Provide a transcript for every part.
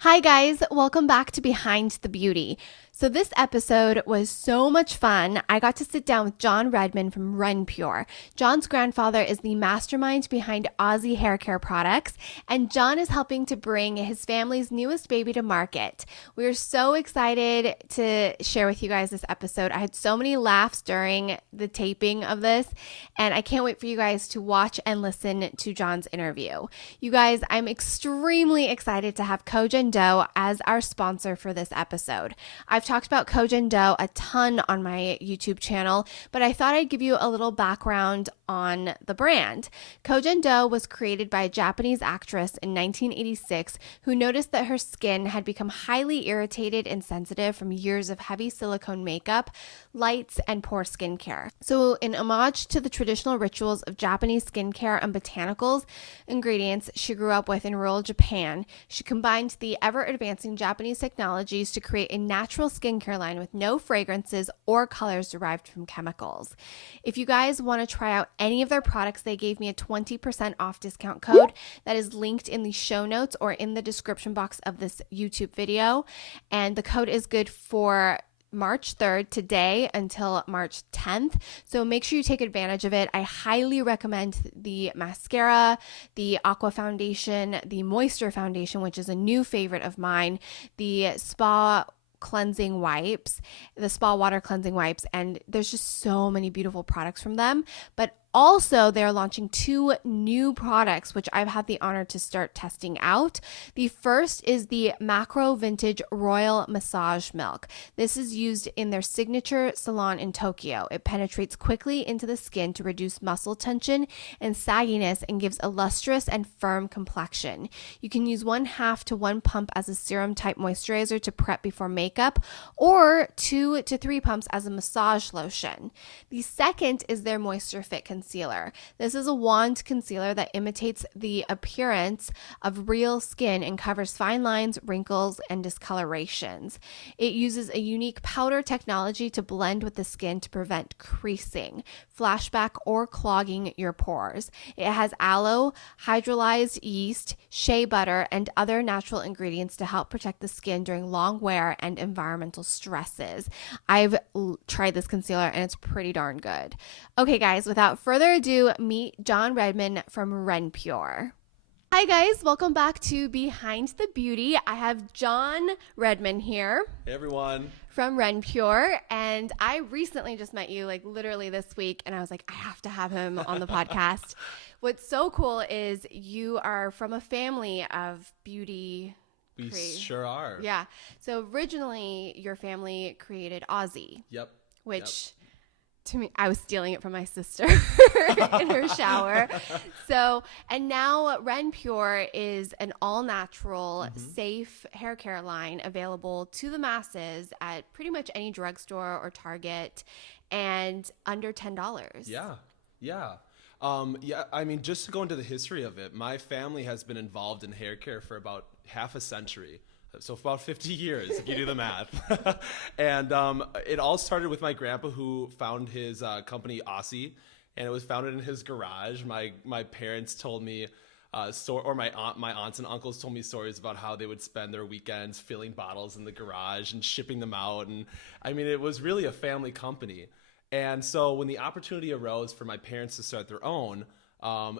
Hi guys, welcome back to Behind the Beauty. So this episode was so much fun. I got to sit down with John Redmond from Renpure. John's grandfather is the mastermind behind Aussie haircare products, and John is helping to bring his family's newest baby to market. We are so excited to share with you guys this episode. I had so many laughs during the taping of this, and I can't wait for you guys to watch and listen to John's interview. You guys, I'm extremely excited to have Kojen Dough as our sponsor for this episode. I've talked about Kojen Dough a ton on my YouTube channel, but I thought I'd give you a little background on the brand. Kojen Dough was created by a Japanese actress in 1986 who noticed that her skin had become highly irritated and sensitive from years of heavy silicone makeup, lights, and poor skincare. So in homage to the traditional rituals of Japanese skincare and botanicals ingredients she grew up with in rural Japan, she combined the ever-advancing Japanese technologies to create a natural skincare line with no fragrances or colors derived from chemicals. If you guys want to try out any of their products, they gave me a 20% off discount code that is linked in the show notes or in the description box of this YouTube video. And the code is good for March 3rd today until March 10th. So make sure you take advantage of it. I highly recommend the mascara, the aqua foundation, the moisture foundation, which is a new favorite of mine, the spa cleansing wipes, the spa water cleansing wipes, and there's just so many beautiful products from them. But also, they're launching 2 new products, which I've had the honor to start testing out. The first is the Macro Vintage Royal Massage Milk. This is used in their signature salon in Tokyo. It penetrates quickly into the skin to reduce muscle tension and sagginess and gives a lustrous and firm complexion. You can use 1/2 to 1 pump as a serum type moisturizer to prep before makeup, or 2 to 3 pumps as a massage lotion. The second is their Moisture Fit Concealer. This is a wand concealer that imitates the appearance of real skin and covers fine lines, wrinkles, and discolorations. It uses a unique powder technology to blend with the skin to prevent creasing, flashback, or clogging your pores. It has aloe, hydrolyzed yeast, shea butter, and other natural ingredients to help protect the skin during long wear and environmental stresses. I've tried this concealer and it's pretty darn good. Okay, guys, without further ado, meet John Redmond from Renpure. Hi guys, welcome back to Behind the Beauty. I have John Redmond here. Hey everyone. From Renpure, and I recently just met you, like literally this week, and I was like, I have to have him on the podcast. What's so cool is you are from a family of beauty. We sure are. Yeah. So originally, your family created Aussie. Yep. Which... To me, I was stealing it from my sister in her shower. So, and now Renpure is an all-natural, safe hair care line available to the masses at pretty much any drugstore or Target, and under $10. Yeah. I mean, just to go into the history of it, my family has been involved in hair care for about half a century. So for about 50 years, if you do the math. And it all started with my grandpa, who found his company Aussie, and it was founded in his garage. My parents told me, my aunts and uncles told me stories about how they would spend their weekends filling bottles in the garage and shipping them out. And I mean, it was really a family company. And so when the opportunity arose for my parents to start their own,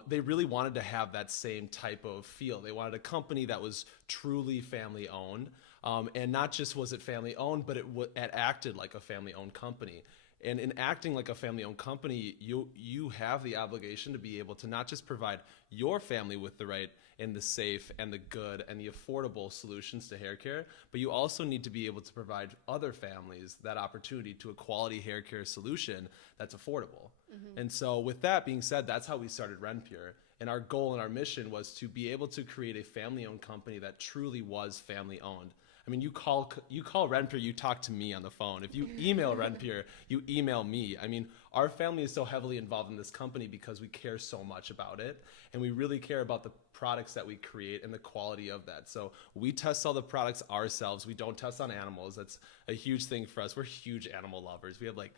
they really wanted to have that same type of feel. They wanted a company that was truly family owned. And not just was it family owned, but it acted like a family owned company. And in acting like a family owned company, you have the obligation to be able to not just provide your family with the right and the safe and the good and the affordable solutions to hair care, but you also need to be able to provide other families that opportunity to a quality hair care solution that's affordable. And so with that being said, that's how we started Renpure. And our goal and our mission was to be able to create a family-owned company that truly was family-owned. I mean, you call Renpure, you talk to me on the phone. If you email Renpure, you email me. I mean, our family is so heavily involved in this company because we care so much about it, and we really care about the products that we create and the quality of that. So we test all the products ourselves. We don't test on animals. That's a huge thing for us. We're huge animal lovers. We have like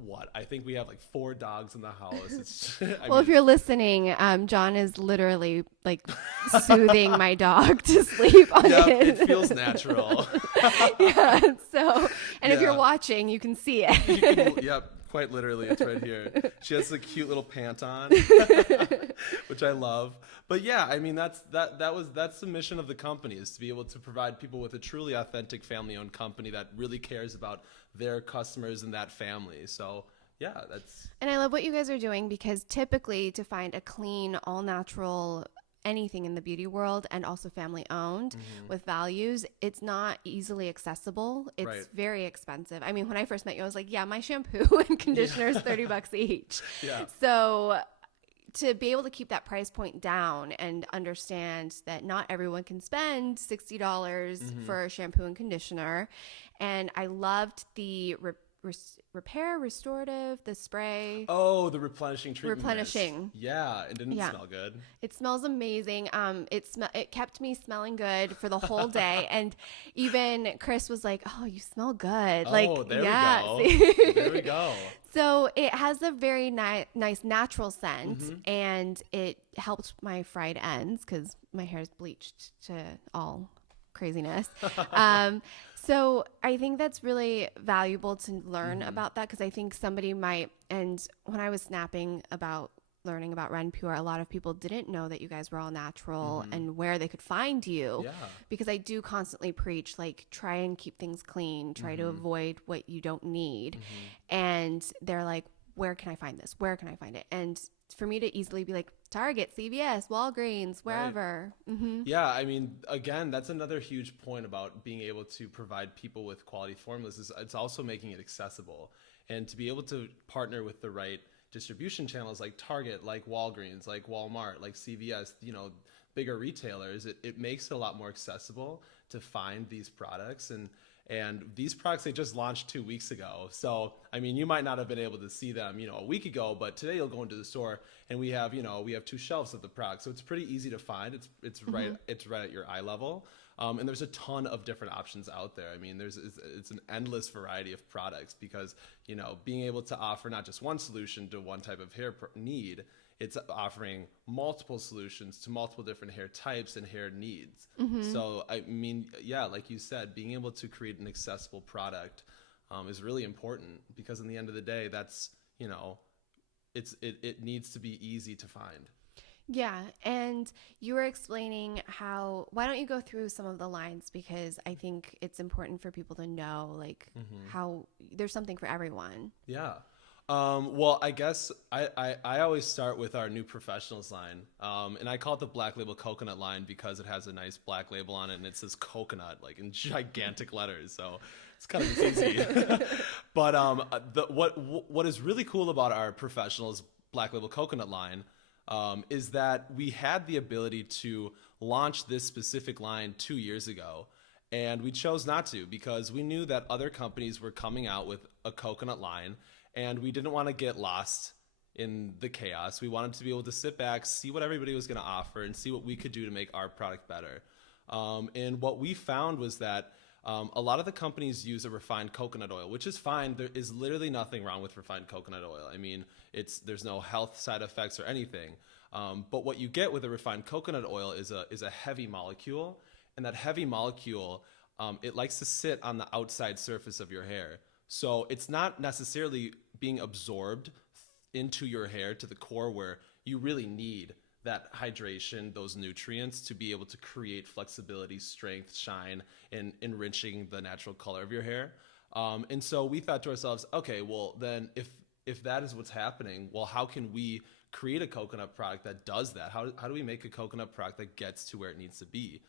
what? I think we have like 4 dogs in the house. It's If you're listening, John is literally like soothing my dog to sleep on it. It feels natural. Yeah. So, and if you're watching, you can see it. Yep. Quite literally, it's right here. She has a cute little pant on, which I love. But yeah, I mean, that's the mission of the company, is to be able to provide people with a truly authentic family-owned company that really cares about their customers and that family. So yeah, that's. And I love what you guys are doing, because typically to find a clean, all-natural anything in the beauty world, and also family owned with values, it's not easily accessible. It's very expensive. I mean, when I first met you, I was like, yeah, my shampoo and conditioner is $30 each. Yeah. So to be able to keep that price point down and understand that not everyone can spend $60 for a shampoo and conditioner. And I loved the repair, restorative, the spray. Oh, the replenishing treatment. Replenishing. Mist. Yeah, it didn't smell good. It smells amazing. It kept me smelling good for the whole day. And even Chris was like, "Oh, you smell good." Oh, there we go. There we go. So it has a very nice natural scent, and it helped my fried ends because my hair is bleached to all craziness. So I think that's really valuable to learn about that, because I think somebody might, and when I was snapping about learning about Renpure, a lot of people didn't know that you guys were all natural and where they could find you. Yeah. Because I do constantly preach, like, try and keep things clean, try to avoid what you don't need. And they're like, where can I find this? Where can I find it? And for me to easily be like, Target, CVS, Walgreens, wherever. Right. Yeah, I mean, again, that's another huge point about being able to provide people with quality formulas, is it's also making it accessible. And to be able to partner with the right distribution channels like Target, like Walgreens, like Walmart, like CVS, bigger retailers, it makes it a lot more accessible to find these products. And these products, they just launched 2 weeks ago. So, I mean, you might not have been able to see them, a week ago, but today you'll go into the store and we have 2 shelves of the product. So it's pretty easy to find. It's right at your eye level. And there's a ton of different options out there. I mean, it's an endless variety of products, because, being able to offer not just one solution to one type of hair need, it's offering multiple solutions to multiple different hair types and hair needs. So, I mean, yeah, like you said, being able to create an accessible product is really important, because in the end of the day, that's, it needs to be easy to find. Yeah, and you were explaining why don't you go through some of the lines, because I think it's important for people to know, like, how there's something for everyone. Yeah. Well, I guess I always start with our new professionals line, and I call it the Black Label Coconut line because it has a nice black label on it, and it says coconut, like, in gigantic letters, so it's kind of easy. But what is really cool about our professionals Black Label Coconut line is that we had the ability to launch this specific line 2 years ago, and we chose not to, because we knew that other companies were coming out with a coconut line, and we didn't want to get lost in the chaos. We wanted to be able to sit back, see what everybody was going to offer, and see what we could do to make our product better. And what we found was that a lot of the companies use a refined coconut oil, which is fine. There is literally nothing wrong with refined coconut oil. I mean, there's no health side effects or anything. But what you get with a refined coconut oil is a heavy molecule, and that heavy molecule, it likes to sit on the outside surface of your hair. So it's not necessarily being absorbed into your hair to the core, where you really need that hydration, those nutrients, to be able to create flexibility, strength, shine, and enriching the natural color of your hair. And so we thought to ourselves, okay, well then if that is what's happening, well, how can we create a coconut product that does that? How do we make a coconut product that gets to where it needs to be?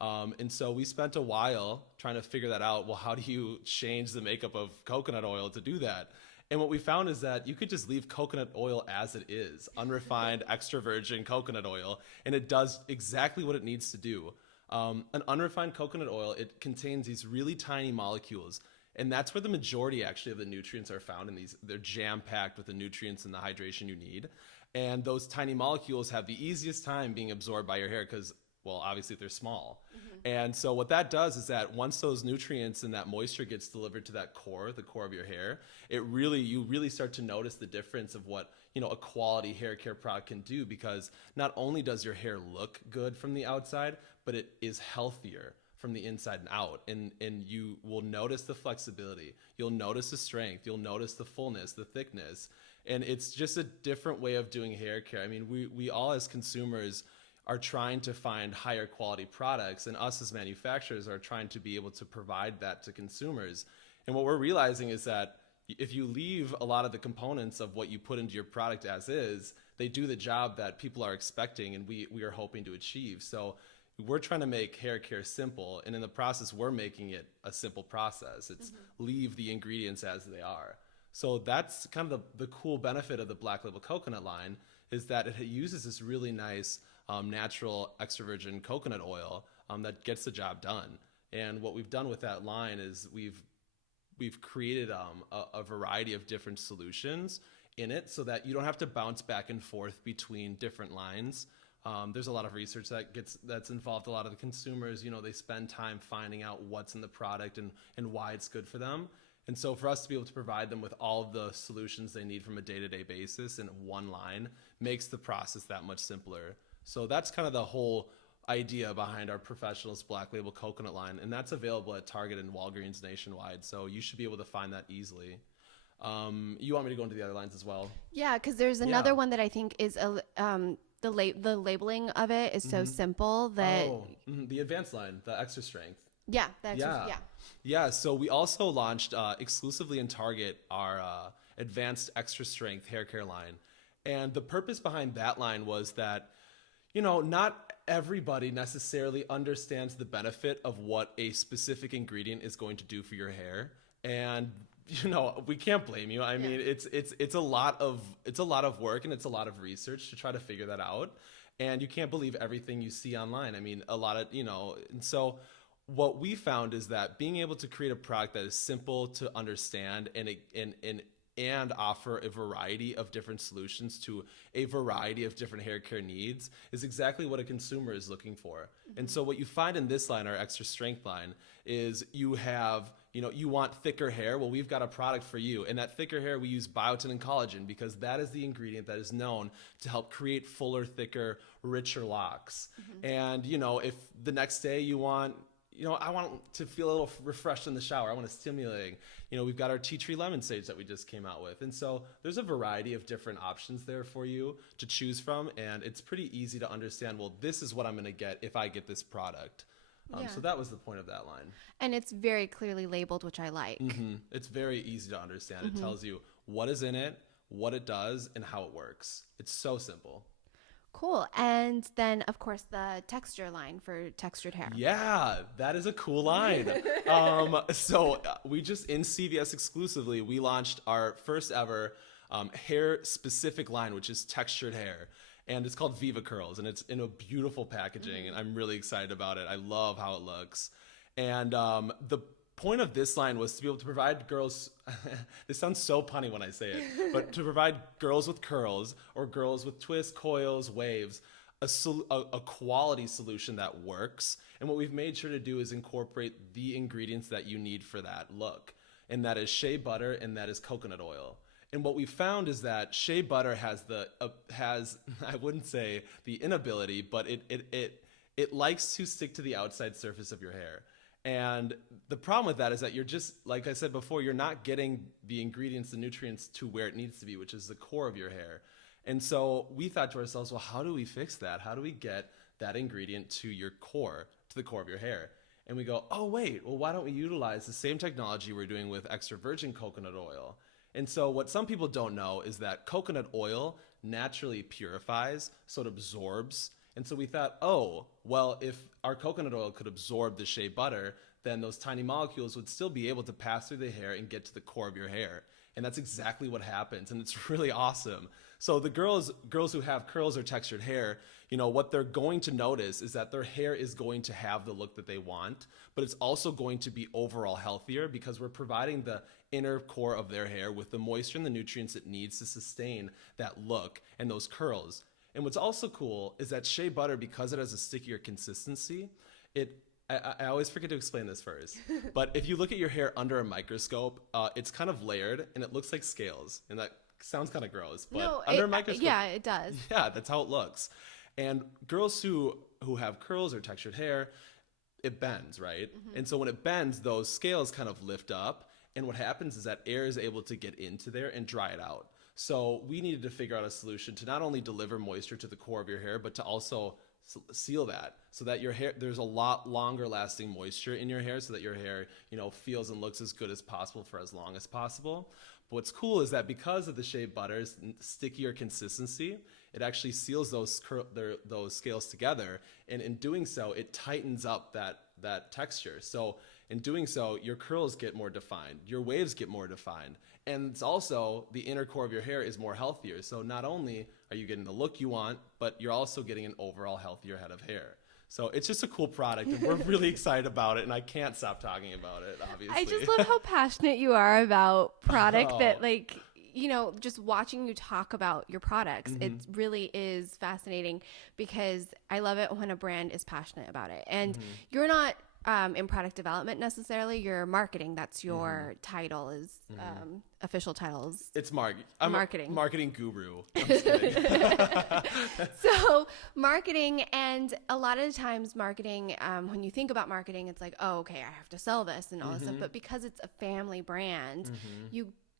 And so we spent a while trying to figure that out. Well, how do you change the makeup of coconut oil to do that? And what we found is that you could just leave coconut oil as it is, unrefined, extra virgin coconut oil, and it does exactly what it needs to do. An unrefined coconut oil, it contains these really tiny molecules, and that's where the majority actually of the nutrients are found in these. They're jam-packed with the nutrients and the hydration you need. And those tiny molecules have the easiest time being absorbed by your hair because, well, obviously they're small. And so what that does is that once those nutrients and that moisture gets delivered to that core, the core of your hair, you really start to notice the difference of what, a quality hair care product can do, because not only does your hair look good from the outside, but it is healthier from the inside and out. And you will notice the flexibility. You'll notice the strength. You'll notice the fullness, the thickness. And it's just a different way of doing hair care. I mean, we all as consumers are trying to find higher quality products, and us as manufacturers are trying to be able to provide that to consumers. And what we're realizing is that if you leave a lot of the components of what you put into your product as is, they do the job that people are expecting and we are hoping to achieve. So we're trying to make hair care simple, and in the process, we're making it a simple process. It's leave the ingredients as they are. So that's kind of the cool benefit of the Black Label Coconut line, is that it uses this really nice natural extra virgin coconut oil that gets the job done. And what we've done with that line is we've created a variety of different solutions in it, so that you don't have to bounce back and forth between different lines. There's a lot of research that's involved. A lot of the consumers, they spend time finding out what's in the product and why it's good for them. And so for us to be able to provide them with all of the solutions they need from a day-to-day basis in one line makes the process that much simpler. So that's kind of the whole idea behind our Professionals Black Label Coconut line, and that's available at Target and Walgreens nationwide. So you should be able to find that easily. You want me to go into the other lines as well? Yeah, because there's another one that I think is the labeling of it is so simple that the advanced line, the extra strength. Yeah. So we also launched exclusively in Target our advanced extra strength hair care line, and the purpose behind that line was that not everybody necessarily understands the benefit of what a specific ingredient is going to do for your hair. And we can't blame you. I mean, it's a lot of work, and it's a lot of research to try to figure that out. And you can't believe everything you see online. I mean, a lot of, and so what we found is that being able to create a product that is simple to understand and offer a variety of different solutions to a variety of different hair care needs is exactly what a consumer is looking for. And so what you find in this line, our extra strength line, is you have, you want thicker hair. Well, we've got a product for you. And that thicker hair, we use biotin and collagen, because that is the ingredient that is known to help create fuller, thicker, richer locks. And, if the next day you want, I want to feel a little refreshed in the shower, I want to stimulate. We've got our tea tree lemon sage that we just came out with. And so there's a variety of different options there for you to choose from. And it's pretty easy to understand, well, this is what I'm going to get if I get this product. So that was the point of that line. And it's very clearly labeled, which I like. It's very easy to understand. It tells you what is in it, what it does, and how it works. It's so simple. Cool. And then, of course, the texture line for textured hair. Yeah, that is a cool line. So we just, in CVS exclusively, we launched our first ever hair-specific line, which is textured hair. And it's called Viva Curls, and it's in a beautiful packaging, and I'm really excited about it. I love how it looks. And the point of this line was to be able to provide girls, this sounds so punny when I say it, but to provide girls with curls or girls with twists, coils, waves, a quality solution that works. And what we've made sure to do is incorporate the ingredients that you need for that look. And that is shea butter, and that is coconut oil. And what we found is that shea butter has I wouldn't say the inability, but it likes to stick to the outside surface of your hair. And the problem with that is that you're just, like I said before, you're not getting the ingredients, the nutrients to where it needs to be, which is the core of your hair. And so we thought to ourselves, well, how do we fix that? How do we get that ingredient to your core, to the core of your hair? And we go, oh, wait, well, why don't we utilize the same technology we're doing with extra virgin coconut oil? And so what some people don't know is that coconut oil naturally purifies, so it absorbs. And so we thought, oh, well, if our coconut oil could absorb the shea butter, then those tiny molecules would still be able to pass through the hair and get to the core of your hair. And that's exactly what happens. And it's really awesome. So the girls who have curls or textured hair, what they're going to notice is that their hair is going to have the look that they want, but it's also going to be overall healthier because we're providing the inner core of their hair with the moisture and the nutrients it needs to sustain that look and those curls. And what's also cool is that shea butter, because it has a stickier consistency, it I always forget to explain this first, but if you look at your hair under a microscope, it's kind of layered and it looks like scales, and that sounds kind of gross, but No, under a microscope, yeah, it does. yeah, that's how it looks. And girls who have curls or textured hair, it bends, right? And so when it bends, those scales kind of lift up, and what happens is that air is able to get into there and dry it out. So we needed to figure out a solution to not only deliver moisture to the core of your hair, but to also seal that so that your hair, there's a lot longer lasting moisture in your hair, so that your hair, feels and looks as good as possible for as long as possible. But what's cool is that because of the shea butter's stickier consistency, it actually seals those scales together, and in doing so, it tightens up that texture. So in doing so, your curls get more defined, your waves get more defined, and it's also the inner core of your hair is more healthier. So not only are you getting the look you want, but you're also getting an overall healthier head of hair. So it's just a cool product, and we're really excited about it, and I can't stop talking about it, obviously. I just love how passionate you are about product that, just watching you talk about your products, it really is fascinating, because I love it when a brand is passionate about it. And you're not in product development necessarily, you're marketing. That's your title is, official titles. It's I'm marketing. A marketing guru. I'm just kidding. So marketing, and a lot of the times marketing, when you think about marketing, it's like, oh, okay, I have to sell this and all this stuff. But because it's a family brand,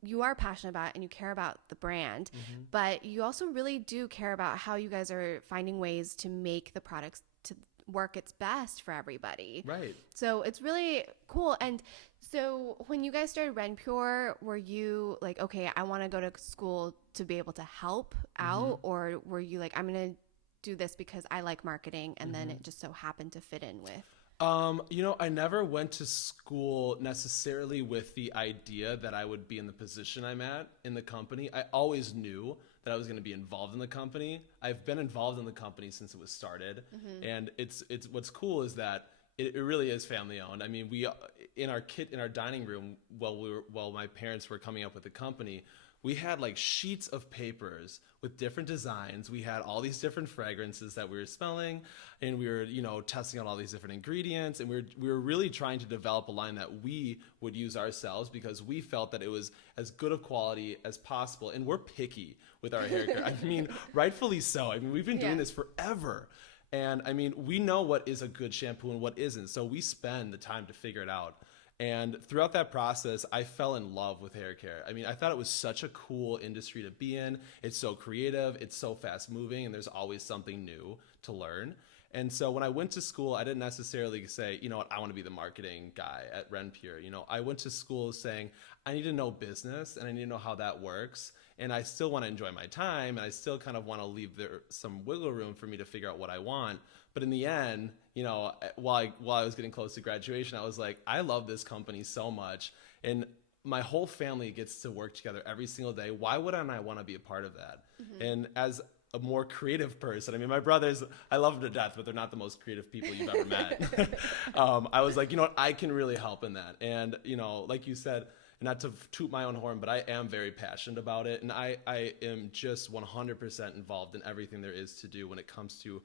you are passionate about it and you care about the brand, but you also really do care about how you guys are finding ways to make the products to work its best for everybody. Right. So it's really cool. And so when you guys started Renpure, were you like, okay, I want to go to school to be able to help out? Or were you like, I'm going to do this because I like marketing, and then it just so happened to fit in with? I never went to school necessarily with the idea that I would be in the position I'm at in the company. I always knew that I was going to be involved in the company. I've been involved in the company since it was started. And it's what's cool is that it really is family owned. I mean, we in our dining room while my parents were coming up with the company, we had like sheets of papers with different designs. We had all these different fragrances that we were smelling, and we were, testing out all these different ingredients. And we were really trying to develop a line that we would use ourselves, because we felt that it was as good of quality as possible. And we're picky with our hair care. I mean, rightfully so. I mean, we've been doing this forever. And I mean, we know what is a good shampoo and what isn't. So we spend the time to figure it out. And throughout that process, I fell in love with hair care. I mean, I thought it was such a cool industry to be in. It's so creative, it's so fast moving, and there's always something new to learn. And so when I went to school, I didn't necessarily say, you know what, I want to be the marketing guy at Renpure. I went to school saying, I need to know business and I need to know how that works. And I still want to enjoy my time, and I still kind of want to leave there some wiggle room for me to figure out what I want. But in the end, while I was getting close to graduation, I was like, I love this company so much, and my whole family gets to work together every single day. Why wouldn't I want to be a part of that? And as a more creative person, I mean, my brothers, I love them to death, but they're not the most creative people you've ever met. I was like, I can really help in that. And, like you said, not to toot my own horn, but I am very passionate about it. And I am just 100% involved in everything there is to do when it comes to,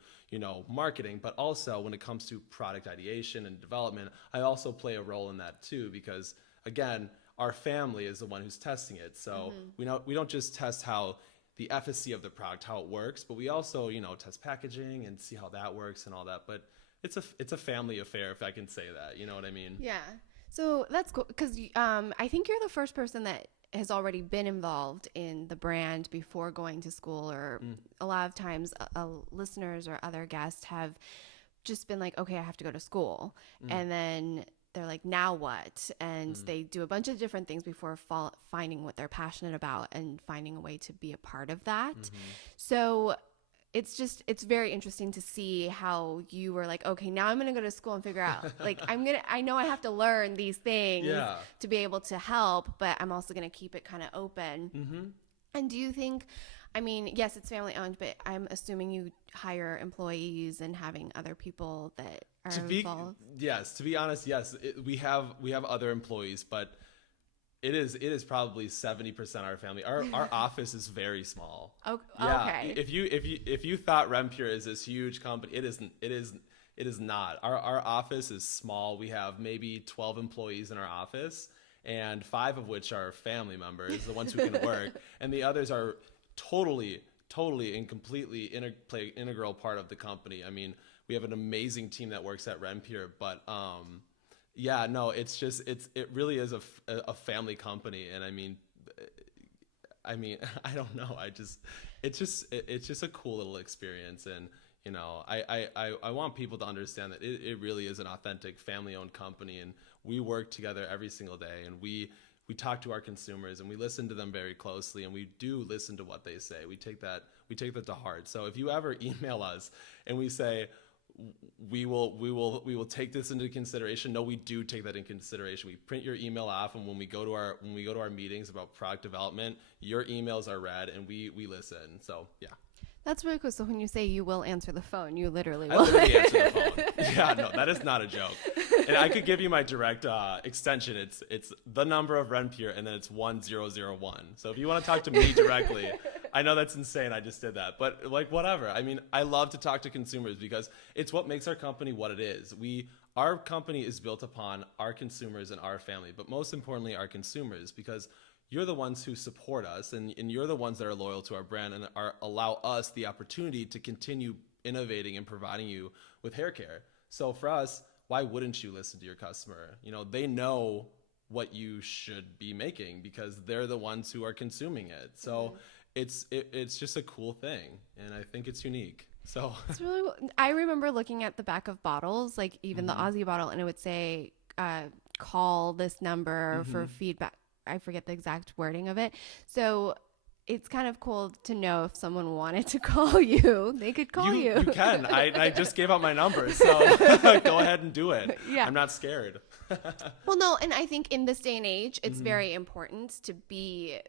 marketing, but also when it comes to product ideation and development. I also play a role in that too, because again, our family is the one who's testing it. So we don't just test how the efficacy of the product, how it works, but we also, test packaging and see how that works and all that. But it's a family affair, if I can say that, you know what I mean? Yeah. So that's cool, because I think you're the first person that has already been involved in the brand before going to school, or a lot of times listeners or other guests have just been like, okay, I have to go to school. And then they're like, now what? And they do a bunch of different things before finding what they're passionate about and finding a way to be a part of that. So it's very interesting to see how you were like, okay, now I'm going to go to school and figure out, like, I know I have to learn these things to be able to help, but I'm also going to keep it kind of open. And do you think, I mean, yes, it's family owned, but I'm assuming you hire employees and having other people that are involved? Yes, to be honest, yes, we have other employees, but it is probably 70% our family. Our office is very small. Okay. Yeah. If you thought Renpure is this huge company, it isn't. It is It is not. Our office is small. We have maybe 12 employees in our office, and 5 of which are family members, the ones who can work, and the others are totally and completely play integral part of the company. I mean, we have an amazing team that works at Renpure, but yeah, no, it really is a family company, and I mean, I don't know. It's just a cool little experience, and you know, I want people to understand that it really is an authentic family-owned company, and we work together every single day, and we talk to our consumers, and we listen to them very closely, and we do listen to what they say. We take that to heart. So if you ever email us and we say we will take this into consideration, no, we do take that into consideration. We print your email off, and when we go to our meetings about product development, your emails are read, and we listen. So yeah. That's really cool. So when you say you will answer the phone, you literally will. I literally answer the phone. Yeah, no, that is not a joke. And I could give you my direct extension. It's the number of Renpure, and then it's 1001. So if you want to talk to me directly, I know that's insane. I just did that, but like whatever. I mean, I love to talk to consumers because it's what makes our company what it is. Our company is built upon our consumers and our family, but most importantly, our consumers, because you're the ones who support us, and you're the ones that are loyal to our brand and allow us the opportunity to continue innovating and providing you with hair care. So for us, why wouldn't you listen to your customer? You know, they know what you should be making because they're the ones who are consuming it. So it's just a cool thing, and I think it's unique. So it's really. I remember looking at the back of bottles, like even the Aussie bottle, and it would say, "Call this number for feedback." I forget the exact wording of it. So it's kind of cool to know if someone wanted to call you, they could call you. You can. I just gave out my number, so go ahead and do it. Yeah. I'm not scared. Well, no, and I think in this day and age, it's very important to be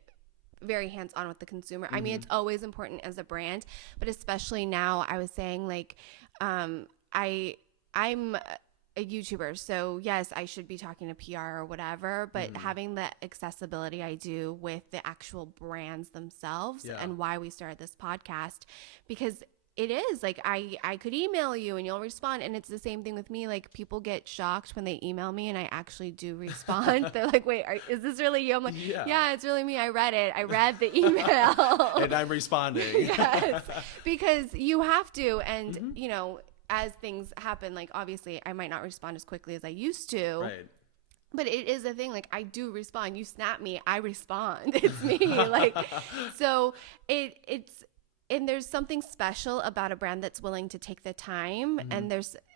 very hands-on with the consumer. I mean, it's always important as a brand, but especially now, I was saying, like, I'm a YouTuber, so yes, I should be talking to PR or whatever, but having the accessibility I do with the actual brands themselves and why we started this podcast, because it is like I could email you and you'll respond, and it's the same thing with me. Like, people get shocked when they email me and I actually do respond. They're like, wait, is this really you? I'm like, yeah, it's really me. I read it. I read the email. And I'm responding. Yes, because you have to, and you know, as things happen, like obviously I might not respond as quickly as I used to. Right. But it is a thing. Like, I do respond. You snap me, I respond. It's me. Like, so it's, and there's something special about a brand that's willing to take the time. And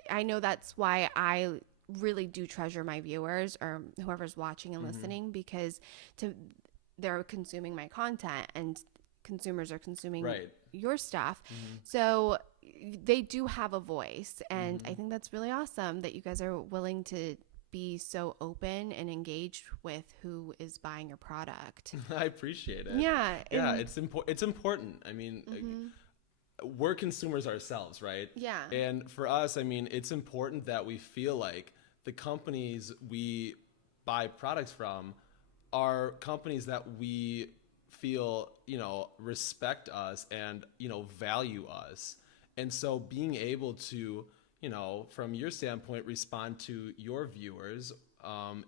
I know that's why I really do treasure my viewers or whoever's watching and listening, because they're consuming my content, and consumers are consuming your stuff. So they do have a voice, and I think that's really awesome that you guys are willing to be so open and engaged with who is buying your product. I appreciate it. Yeah. It's important. I mean, we're consumers ourselves, right? Yeah. And for us, I mean, it's important that we feel like the companies we buy products from are companies that we feel, you know, respect us and, you know, value us. And so being able to, you know, from your standpoint, respond to your viewers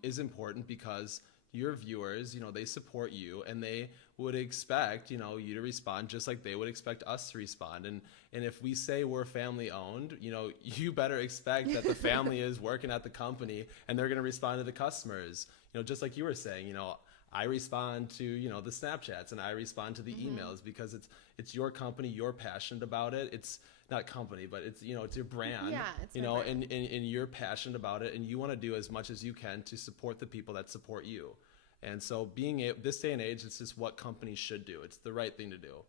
is important, because your viewers, you know, they support you, and they would expect, you know, you to respond just like they would expect us to respond. And if we say we're family owned, you know, you better expect that the family is working at the company and they're going to respond to the customers. You know, just like you were saying, you know, I respond to, you know, the Snapchats, and I respond to the emails, because it's your company, you're passionate about it. It's not company, but it's, you know, it's your brand, it's you know, brand. And you're passionate about it, and you want to do as much as you can to support the people that support you. And so this day and age, it's just what companies should do. It's the right thing to do.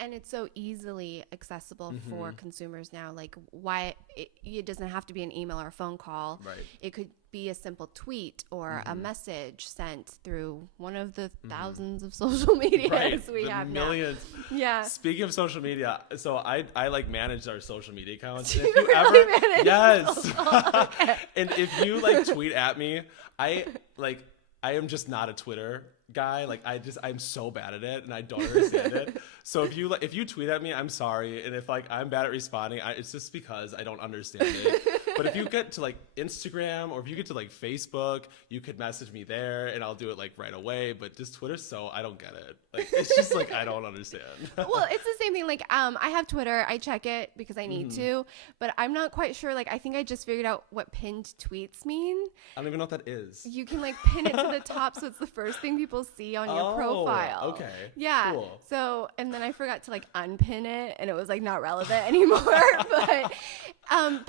And it's so easily accessible for consumers now. Like, why it doesn't have to be an email or a phone call. Right. It could be a simple tweet or a message sent through one of the thousands of social medias we have millions. now. Yeah. Speaking of social media, so I like manage our social media accounts. Do If you you really ever, manage yes. social? Okay. And if you like tweet at me, I like, I am just not a Twitter guy. Like I'm so bad at it and I don't understand it. So if you tweet at me, I'm sorry. And if like I'm bad at responding, it's just because I don't understand it. But if you get to like Instagram or if you get to like Facebook, you could message me there and I'll do it like right away. But just Twitter, so I don't get it. Like it's just like I don't understand. Well, it's the same thing. Like I have Twitter. I check it because I need to, but I'm not quite sure. Like I think I just figured out what pinned tweets mean. I don't even know what that is. You can like pin it to the top, so it's the first thing people see on your profile. Okay. Yeah. Cool. So and then I forgot to like unpin it, and it was like not relevant anymore. But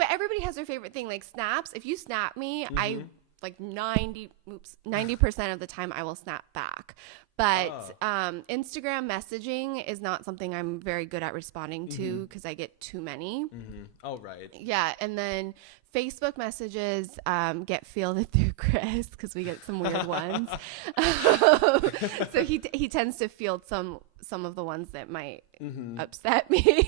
everybody has their favorite thing. Like snaps. If you snap me, I like 90% of the time I will snap back. But Instagram messaging is not something I'm very good at responding to because I get too many. Oh, right. Yeah. And then Facebook messages get fielded through Chris because we get some weird ones. So he tends to field some of the ones that might upset me.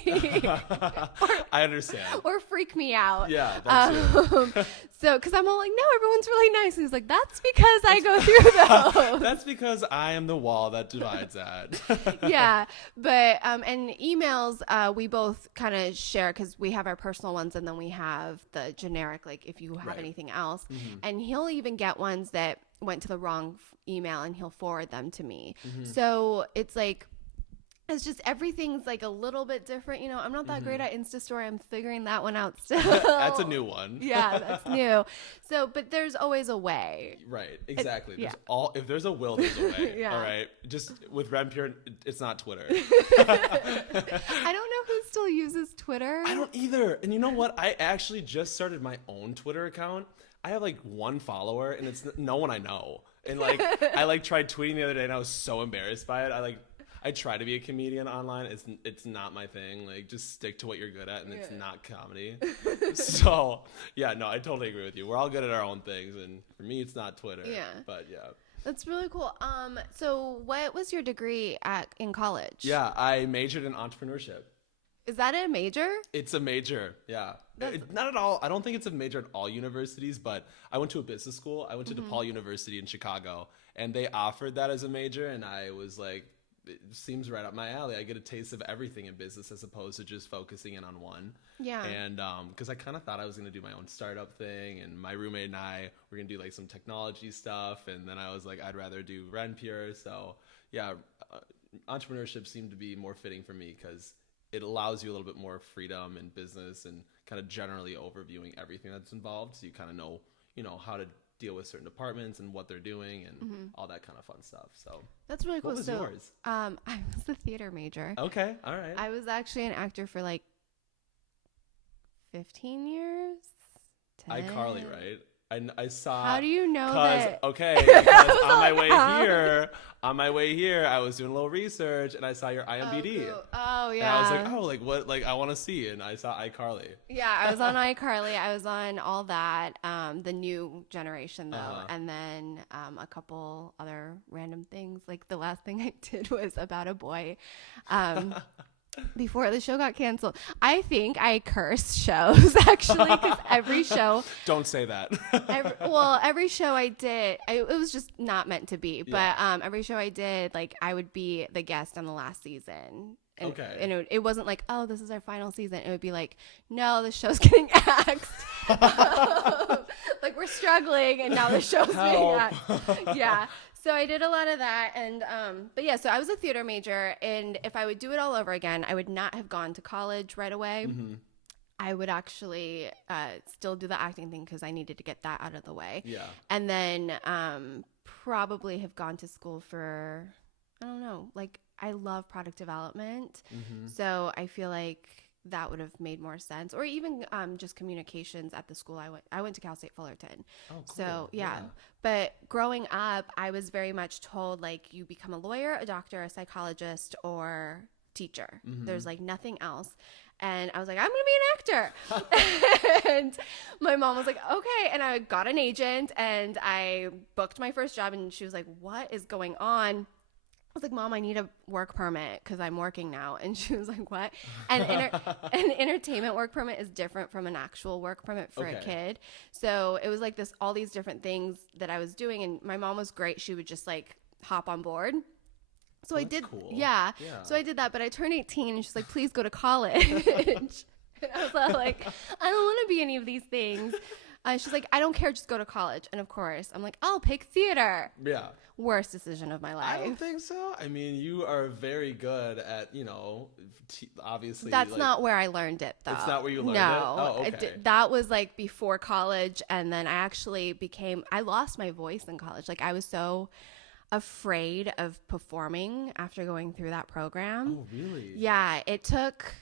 I understand. Or freak me out. Yeah, that's true. So, because I'm all like, no, everyone's really nice. And he's like, that's because I go through those. That's because I am the wall that divides that. Yeah. But, and emails, we both kind of share because we have our personal ones and then we have the generic, like if you have anything else. And he'll even get ones that went to the wrong email and he'll forward them to me. So it's like, it's just everything's like a little bit different. You know, I'm not that great at Insta Story. I'm figuring that one out still. That's a new one. Yeah, that's new. So, but there's always a way. Right, exactly. Yeah. If there's a will, there's a way. Yeah. All right. Just with Renpure, it's not Twitter. I don't know who still uses Twitter. I don't either. And you know what? I actually just started my own Twitter account. I have like one follower and it's no one I know. And like, I like tried tweeting the other day and I was so embarrassed by it. I try to be a comedian online. It's not my thing. Like, just stick to what you're good at, and it's not comedy. So, yeah, no, I totally agree with you. We're all good at our own things, and for me, it's not Twitter. Yeah. But, yeah. That's really cool. So what was your degree in college? Yeah, I majored in entrepreneurship. Is that a major? It's a major, yeah. Not at all. I don't think it's a major at all universities, but I went to a business school. I went to DePaul University in Chicago, and they offered that as a major, and I was like, it seems right up my alley. I get a taste of everything in business as opposed to just focusing in on one. Yeah. And because I kind of thought I was going to do my own startup thing, and my roommate and I were going to do like some technology stuff, and then I was like, I'd rather do Renpure. So yeah, entrepreneurship seemed to be more fitting for me because it allows you a little bit more freedom in business and kind of generally overviewing everything that's involved, so you kind of know how to deal with certain departments and what they're doing and all that kind of fun stuff. So that's really cool. What was yours? I was a theater major. Okay, all right. I was actually an actor for like 15 years. 10. iCarly, right? I saw. How do you know that? Okay, because on my way here, I was doing a little research and I saw your IMDb. Oh yeah. And I was like, oh, like what? Like I want to see, and I saw iCarly. Yeah, I was on iCarly. I was on all that, the new generation though, and then a couple other random things. Like the last thing I did was About a Boy. Before the show got canceled. I think I cursed shows actually because every show. Don't say that. Every show I did, it was just not meant to be. But every show I did, like I would be the guest on the last season. And, okay. And it wasn't like, oh, this is our final season. It would be like, no, the show's getting axed. Like we're struggling, and now the show's being axed. Yeah. So I did a lot of that, and but yeah, so I was a theater major, and if I would do it all over again, I would not have gone to college right away. I would actually still do the acting thing because I needed to get that out of the way. Yeah. And then probably have gone to school for, I don't know, like I love product development, so I feel like that would have made more sense, or even just communications at the school I went to Cal State Fullerton. Oh, cool. So yeah. But growing up, I was very much told like you become a lawyer, a doctor, a psychologist, or teacher. There's like nothing else. And I was like, I'm gonna be an actor. And my mom was like, okay. And I got an agent and I booked my first job, and she was like, what is going on? I was like, Mom, I need a work permit because I'm working now. And she was like, what? And an entertainment work permit is different from an actual work permit for a kid. So it was like all these different things that I was doing. And my mom was great. She would just like hop on board. So I did. Cool. Yeah. So I did that. But I turned 18 and she's like, please go to college. And I was like, I don't want to be any of these things. She's like, I don't care, just go to college. And of course, I'm like, I'll pick theater. Yeah. Worst decision of my life. I don't think so. I mean, you are very good at, obviously. That's not where I learned it, though. It's not where you learned it? Oh, okay. That was like before college. And then I actually I lost my voice in college. Like I was so afraid of performing after going through that program. Oh, really? Yeah. It took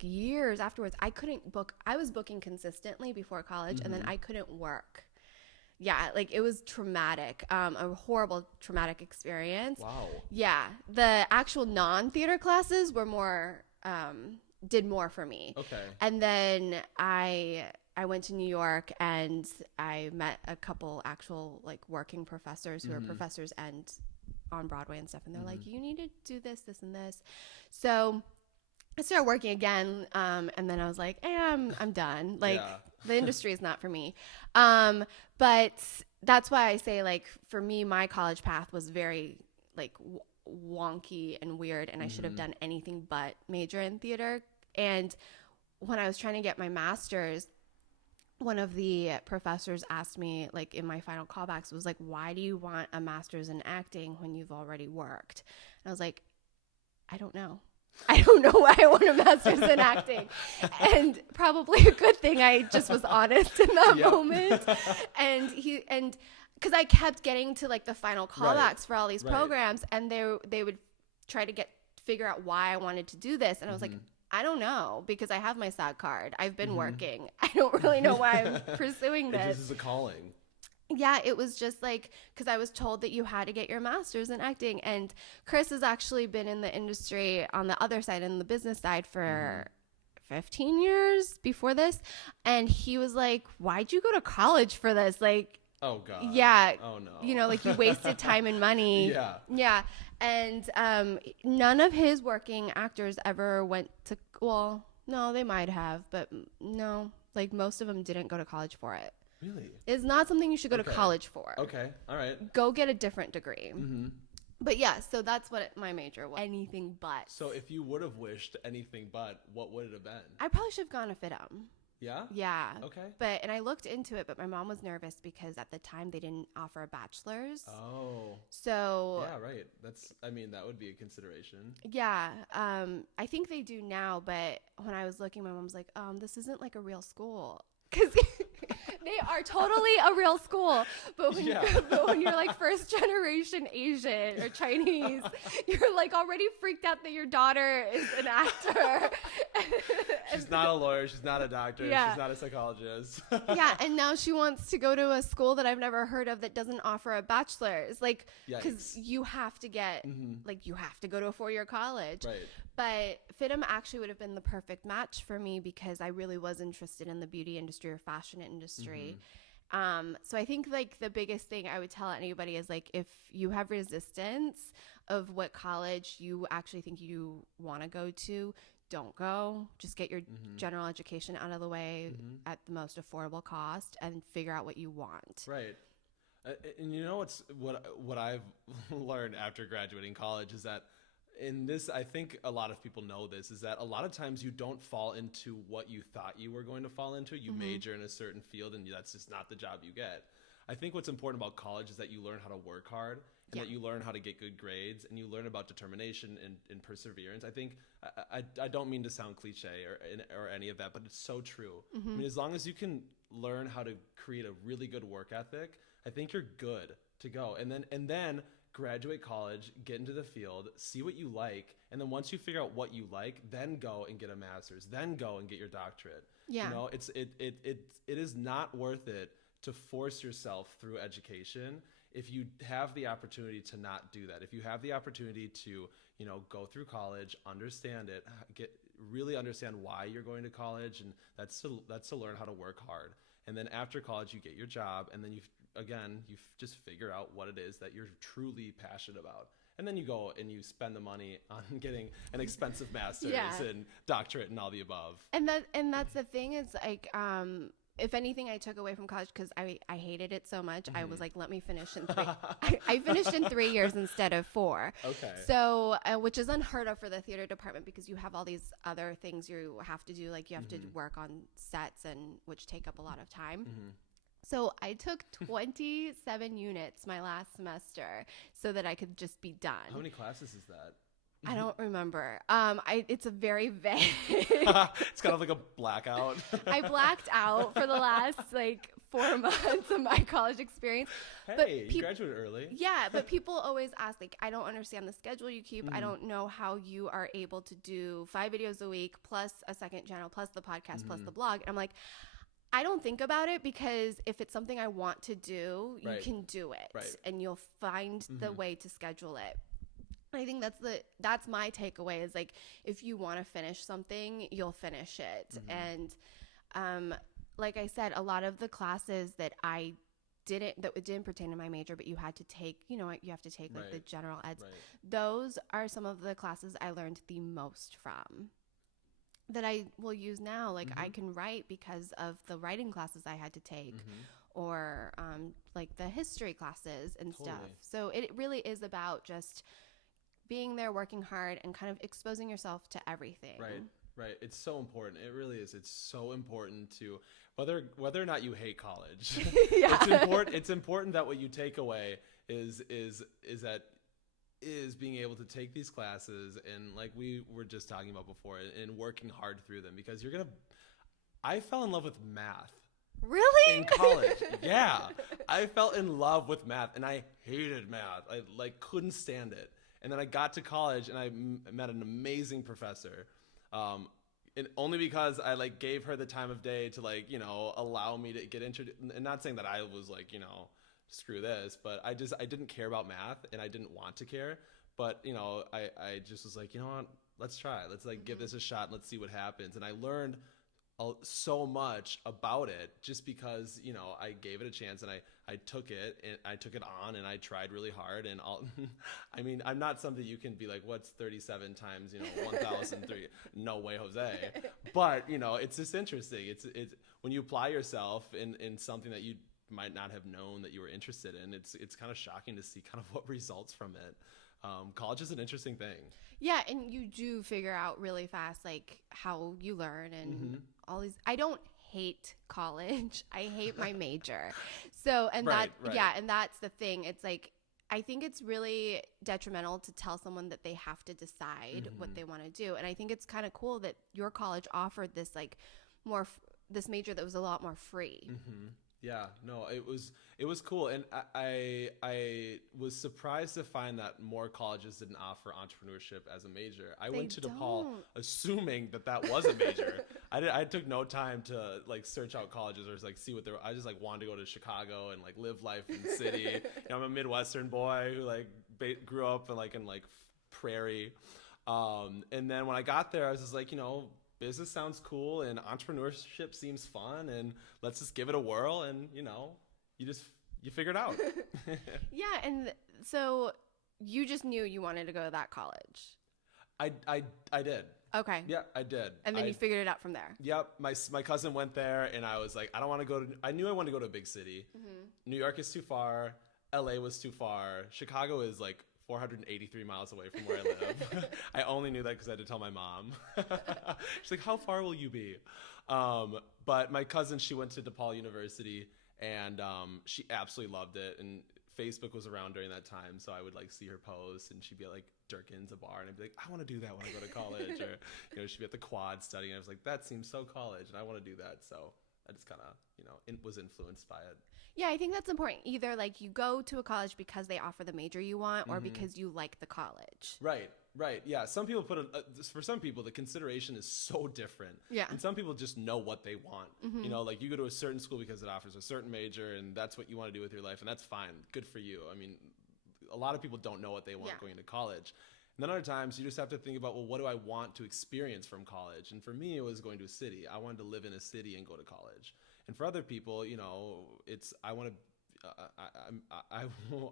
years afterwards. I was booking consistently before college, and then I couldn't work. Yeah, like it was traumatic, a horrible traumatic experience. Wow. Yeah, the actual non-theater classes were did more for me. Okay. And then I went to New York and I met a couple actual like working professors who are professors and on Broadway and stuff, and they're like, you need to do this, this, and this. So I started working again, and then I was like, I'm done. Like, the industry is not for me. But that's why I say, like, for me, my college path was very, like, wonky and weird, and I should have done anything but major in theater. And when I was trying to get my master's, one of the professors asked me, like in my final callbacks, was like, why do you want a master's in acting when you've already worked? And I was like, I don't know. I don't know why I want a master's in acting. And probably a good thing I just was honest in that moment. And because I kept getting to like the final callbacks for all these programs, and they would try to figure out why I wanted to do this. And I was like, I don't know, because I have my SAG card. I've been working. I don't really know why I'm pursuing this. This is a calling. Yeah, it was just like, because I was told that you had to get your master's in acting. And Chris has actually been in the industry on the other side, in the business side, for 15 years before this. And he was like, why'd you go to college for this? Like, oh, God. Yeah. Oh, no. You know, like you wasted time and money. Yeah. Yeah. And none of his working actors ever went to, well, no, they might have, but no, like most of them didn't go to college for it. Really? It's not something you should go to college for. Okay. All right. Go get a different degree. But yeah, so that's what my major was. Anything but. So if you would have wished anything but, what would it have been? I probably should have gone to FITM. Yeah? Yeah. Okay. And I looked into it, but my mom was nervous because at the time they didn't offer a bachelor's. Oh. So. Yeah, right. That would be a consideration. Yeah. I think they do now, but when I was looking, my mom was like, this isn't like a real school. Because they are totally a real school. But when you're like first generation Asian or Chinese, you're like already freaked out that your daughter is an actor. She's not a lawyer. She's not a doctor. Yeah. She's not a psychologist. Yeah. And now she wants to go to a school that I've never heard of that doesn't offer a bachelor's. Like, because you have to get, like, you have to go to a 4-year college. Right. But FITM actually would have been the perfect match for me because I really was interested in the beauty industry or fashion industry. So I think like the biggest thing I would tell anybody is like, if you have resistance of what college you actually think you want to go to, don't go. Just get your general education out of the way at the most affordable cost and figure out what you want. Right. And you know what I've learned after graduating college is that in this, I think a lot of people know this, is that a lot of times you don't fall into what you thought you were going to fall into. You major in a certain field and that's just not the job you get. I think what's important about college is that you learn how to work hard and that you learn how to get good grades and you learn about determination and perseverance. I think, I don't mean to sound cliche or any of that, but it's so true. I mean, as long as you can learn how to create a really good work ethic, I think you're good to go. And then graduate college, get into the field, see what you like, and then once you figure out what you like, then go and get a master's, then go and get your doctorate. Yeah. You know, it is not worth it to force yourself through education if you have the opportunity to not do that. If you have the opportunity to, go through college, understand it, really understand why you're going to college, and that's to learn how to work hard. And then after college, you get your job, and then you just figure out what it is that you're truly passionate about. And then you go and you spend the money on getting an expensive master's and doctorate and all the above. And that's the thing is like, if anything, I took away from college because I hated it so much. I was like, let me finish in 3. I finished in 3 years instead of 4. Okay. So, which is unheard of for the theater department because you have all these other things you have to do. Like you have to work on sets which take up a lot of time. So I took 27 units my last semester so that I could just be done. How many classes is that? I don't remember. It's a very vague. It's kind of like a blackout. I blacked out for the last 4 months of my college experience. Hey, you graduated early. Yeah, but people always ask, I don't understand the schedule you keep. I don't know how you are able to do 5 videos a week plus a second channel plus the podcast plus the blog. And I'm like, I don't think about it because if it's something I want to do, you can do it and you'll find the way to schedule it. I think that's my takeaway is if you want to finish something, you'll finish it. And like I said, a lot of the classes that didn't pertain to my major, but you had to take, you have to take the general eds. Those are some of the classes I learned the most from that I will use now. I can write because of the writing classes I had to take or the history classes and stuff. So it really is about just being there, working hard, and kind of exposing yourself to everything. Right. It's so important. It really is. It's so important to whether or not you hate college. It's important that what you take away is being able to take these classes and like we were just talking about before and working hard through them because I fell in love with math. Really? In college. Yeah. I fell in love with math and I hated math. I couldn't stand it. And then I got to college and I met an amazing professor. And only because I gave her the time of day to allow me to get introduced. And not saying that I was screw this, but I didn't care about math and I didn't want to care. But, I just was like, you know what, let's try. Let's give this a shot and let's see what happens. And I learned so much about it just because, I gave it a chance and I took it and I took it on and I tried really hard. And I mean, I'm not something you can be like, what's 37 times, 1,003? No way, Jose. But, it's just interesting. It's when you apply yourself in something that you might not have known that you were interested in, it's kind of shocking to see kind of what results from it. College is an interesting thing. Yeah, and you do figure out really fast how you learn and all these. I don't hate college. I hate my major. So and that's the thing. It's I think it's really detrimental to tell someone that they have to decide what they want to do. And I think it's kind of cool that your college offered this this major that was a lot more free. Yeah, no, it was cool, and I was surprised to find that more colleges didn't offer entrepreneurship as a major. I went to DePaul assuming that was a major. I took no time to search out colleges or see what they were. I just wanted to go to Chicago and live life in the city. I'm a Midwestern boy who grew up in Prairie, and then when I got there, I was just business sounds cool and entrepreneurship seems fun and let's just give it a whirl and you figure it out. Yeah, and so you just knew you wanted to go to that college. I did. Okay. Yeah, I did. And then you figured it out from there. Yep. My cousin went there and I was I don't want to go to, I knew I wanted to go to a big city. New York is too far. LA was too far. Chicago is 483 miles away from where I live. I only knew that because I had to tell my mom. She's like, how far will you be? But my cousin, she went to DePaul University and she absolutely loved it. And Facebook was around during that time. So I would see her post and she'd be at Durkin's, a bar. And I'd be like, I want to do that when I go to college. Or, she'd be at the quad studying. I was like, that seems so college and I want to do that. So I just kind of, was influenced by it. Yeah, I think that's important. Either you go to a college because they offer the major you want or because you like the college. Right. Yeah. Some people for some people, the consideration is so different. Yeah. And some people just know what they want. You go to a certain school because it offers a certain major and that's what you want to do with your life. And that's fine. Good for you. I mean, a lot of people don't know what they want going to college. And then other times you just have to think about, well, what do I want to experience from college? And for me, it was going to a city. I wanted to live in a city and go to college. And for other people, it's, I want to,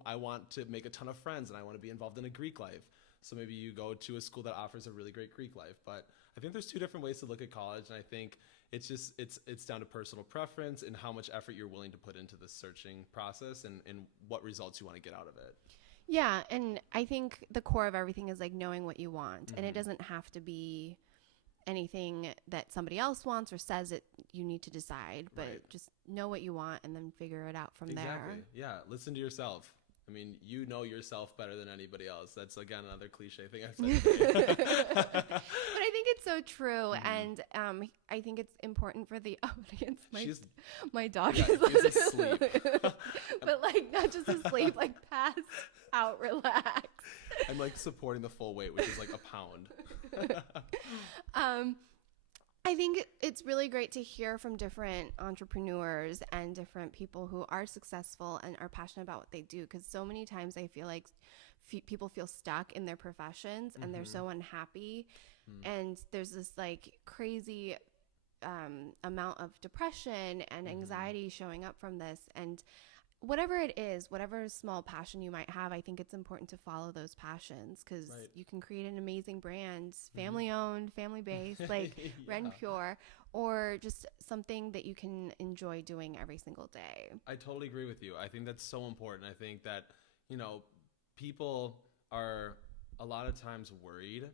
I want to make a ton of friends, and I want to be involved in a Greek life. So maybe you go to a school that offers a really great Greek life. But I think there's two different ways to look at college, and I think it's just it's down to personal preference and how much effort you're willing to put into the searching process, and what results you want to get out of it. Yeah, and I think the core of everything is like knowing what you want, and it doesn't have to be anything that somebody else wants or says that you need to decide, but just know what you want and then figure it out from there. Yeah, listen to yourself. I mean, you know yourself better than anybody else. That's, again, another cliche thing I've said. But I think it's so true. And I think it's important for the audience. My dog is asleep. But like not just asleep, like passed out, relaxed. I'm like supporting the full weight, which is like a pound. I think it's really great to hear from different entrepreneurs and different people who are successful and are passionate about what they do, because so many times I feel like people feel stuck in their professions and they're so unhappy, and there's this like crazy amount of depression and anxiety showing up from this. And whatever it is, whatever small passion you might have, I think it's important to follow those passions, because you can create an amazing brand, family owned, family based, like Renpure, or just something that you can enjoy doing every single day. I totally agree with you. I think that's so important. I think that, people are a lot of times worried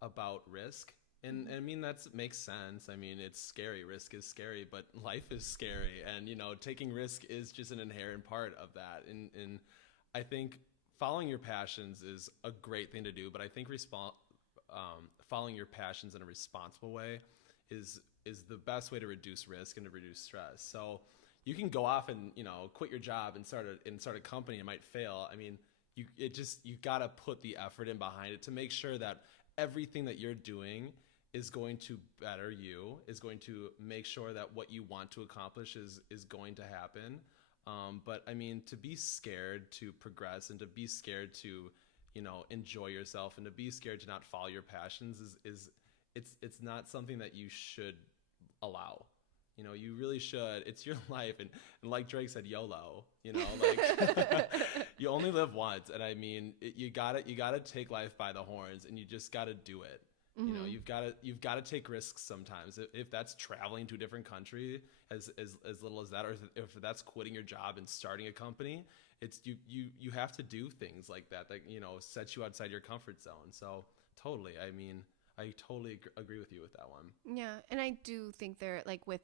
about risk. And I mean, that makes sense. I mean, it's scary. Risk is scary, but life is scary. And, taking risk is just an inherent part of that. And I think following your passions is a great thing to do. But I think following your passions in a responsible way is the best way to reduce risk and to reduce stress. So you can go off and, quit your job and start a company. It might fail. I mean, you got to put the effort in behind it to make sure that everything that you're doing is going to better you, is going to make sure that what you want to accomplish is going to happen. But I mean, to be scared to progress and to be scared to, enjoy yourself and to be scared to not follow your passions it's not something that you should allow. You really should. It's your life. And like Drake said, YOLO, like you only live once. And I mean, you gotta take life by the horns, and you just gotta do it. You've got to take risks sometimes. If that's traveling to a different country, as little as that, or if that's quitting your job and starting a company, it's you have to do things like that set you outside your comfort zone. So totally. I mean, I totally agree with you with that one. Yeah, and I do think they're like, with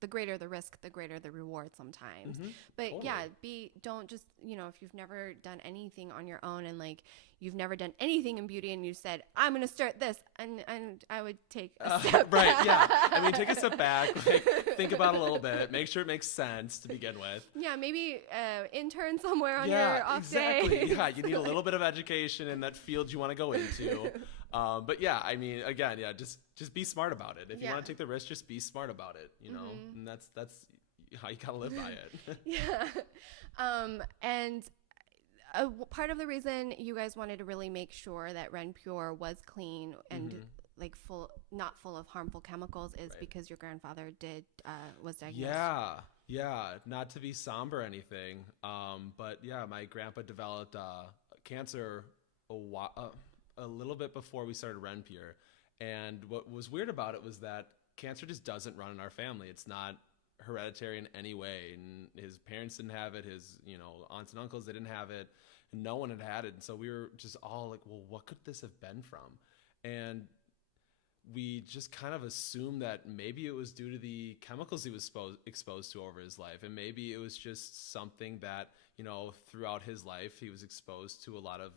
the greater the risk, the greater the reward sometimes. But totally. Don't just, if you've never done anything on your own, and like you've never done anything in beauty, and you said, I'm going to start this, and I would take a step back. Right, yeah. I mean, take a step back, like, think about it a little bit, make sure it makes sense to begin with. Yeah, maybe intern somewhere on your off day. Yeah, you need a little bit of education in that field you want to go into. But yeah, I mean, again, just be smart about it. If you want to take the risk, just be smart about it, and that's how you gotta live by it. Yeah. And part of the reason you guys wanted to really make sure that Renpure was clean and like not full of harmful chemicals is because your grandfather was diagnosed. Yeah. Not to be somber or anything. But yeah, my grandpa developed cancer a little bit before we started Renpure. And what was weird about it was that cancer just doesn't run in our family. It's not hereditary in any way. And his parents didn't have it. His, aunts and uncles, they didn't have it. And no one had it. And so we were just all like, well, what could this have been from? And we just kind of assumed that maybe it was due to the chemicals he was exposed to over his life. And maybe it was just something that, throughout his life, he was exposed to a lot of,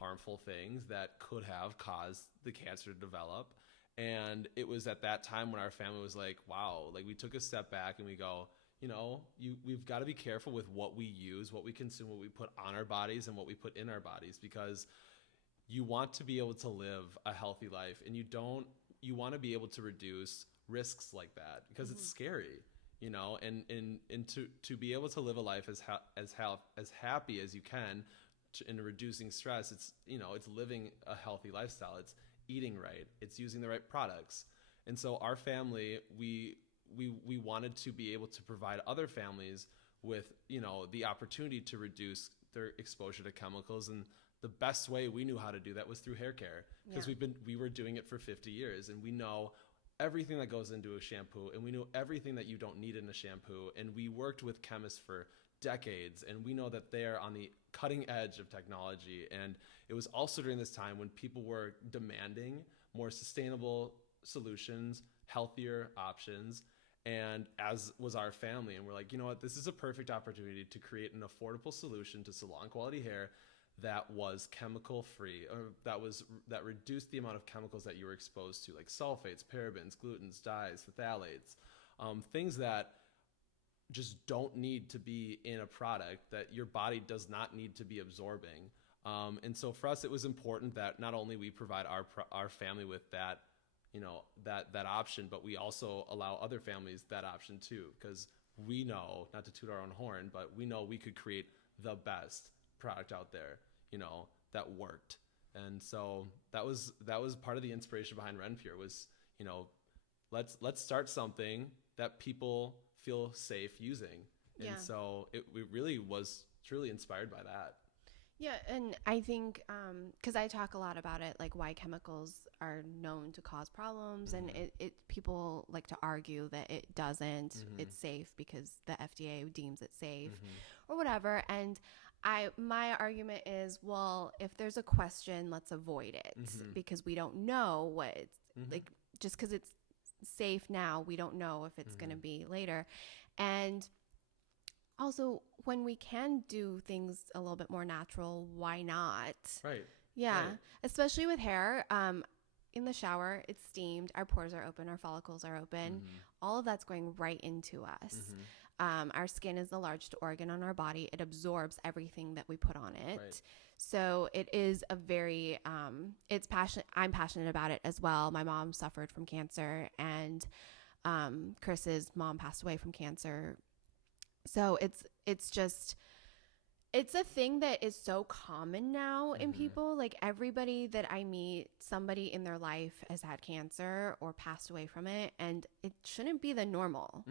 harmful things that could have caused the cancer to develop. And it was at that time when our family was like, wow, like we took a step back and we go, we've got to be careful with what we use, what we consume, what we put on our bodies and what we put in our bodies, because you want to be able to live a healthy life, and you want to be able to reduce risks like that, because it's scary, and to be able to live a life as happy as you can, in reducing stress, it's living a healthy lifestyle. It's eating right. It's using the right products. And so our family, we we wanted to be able to provide other families with, the opportunity to reduce their exposure to chemicals. And the best way we knew how to do that was through hair care, because we were doing it for 50 years, and we know everything that goes into a shampoo, and we know everything that you don't need in a shampoo. And we worked with chemists for decades, and we know that they are on the cutting edge of technology. And it was also during this time when people were demanding more sustainable solutions, healthier options, and as was our family. And we're like, you know what, this is a perfect opportunity to create an affordable solution to salon quality hair that was chemical free, or that reduced the amount of chemicals that you were exposed to, like sulfates, parabens, glutens, dyes, phthalates, things that just don't need to be in a product, that your body does not need to be absorbing. And so for us, it was important that not only we provide our family with that, that option, but we also allow other families that option too, because we know, not to toot our own horn, but we know we could create the best product out there, that worked. And so that was part of the inspiration behind Renpure was, let's start something that people feel safe using. And so it really was truly inspired by that. Yeah, and I think because I talk a lot about it, like why chemicals are known to cause problems, and it people like to argue that it doesn't. It's safe because the FDA deems it safe, or whatever. And my argument is, well, if there's a question, let's avoid it, because we don't know what it's like. Just because it's safe now, we don't know if it's going to be later. And also, when we can do things a little bit more natural, why not? Right. Yeah. Right. Especially with hair. In the shower, it's steamed. Our pores are open. Our follicles are open. All of that's going right into us. Our skin is the largest organ on our body. It absorbs everything that we put on it. Right. So it is a very, it's passionate. I'm passionate about it as well. My mom suffered from cancer, and Chris's mom passed away from cancer. So it's a thing that is so common now in people. Like everybody that I meet, somebody in their life has had cancer or passed away from it, and it shouldn't be the normal.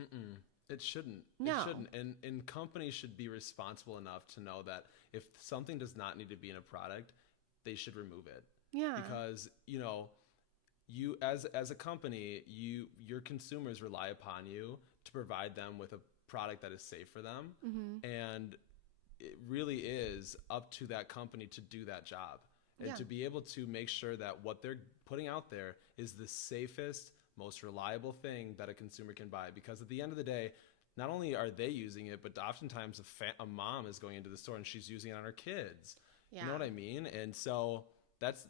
It shouldn't. No. It shouldn't. And companies should be responsible enough to know that if something does not need to be in a product, they should remove it. Yeah. Because, you as a company, your consumers rely upon you to provide them with a product that is safe for them. And it really is up to that company to do that job, and to be able to make sure that what they're putting out there is the safest, most reliable thing that a consumer can buy. Because at the end of the day, not only are they using it, but oftentimes a mom is going into the store and she's using it on her kids. You know what I mean? And so that's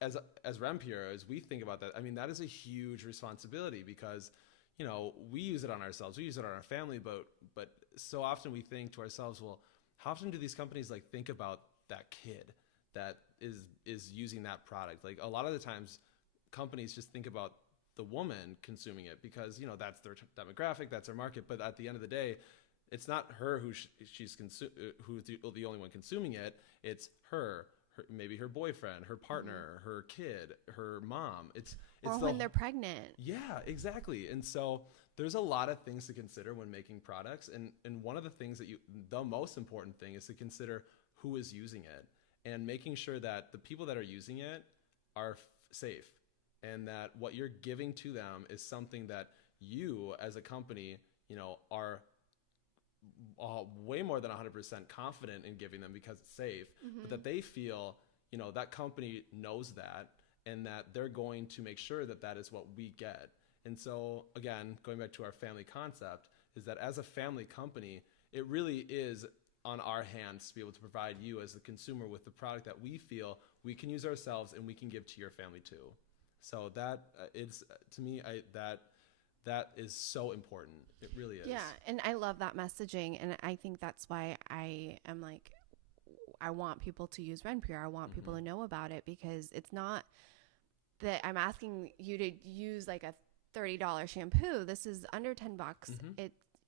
as Renpure, as we think about that, I mean, that is a huge responsibility, because we use it on ourselves, we use it on our family, but so often we think to ourselves, well, how often do these companies think about that kid that is using that product? Like a lot of the times companies just think about the woman consuming it because, that's their demographic, that's their market. But at the end of the day, it's not her who's the only one consuming it. It's her, maybe her boyfriend, her partner, her kid, her mom. It's or when they're pregnant. Yeah, exactly. And so there's a lot of things to consider when making products. And one of the things the most important thing is to consider who is using it, and making sure that the people that are using it are safe, and that what you're giving to them is something that you as a company, are way more than 100% confident in giving them because it's safe, but that they feel, that company knows that, and that they're going to make sure that that is what we get. And so again, going back to our family concept, is that as a family company, it really is on our hands to be able to provide you as the consumer with the product that we feel we can use ourselves and we can give to your family too. So that is, to me, that is so important. It really is. Yeah, and I love that messaging, and I think that's why I am I want people to use Renpure. I want people to know about it, because it's not that I'm asking you to use a $30 shampoo. This is under $10.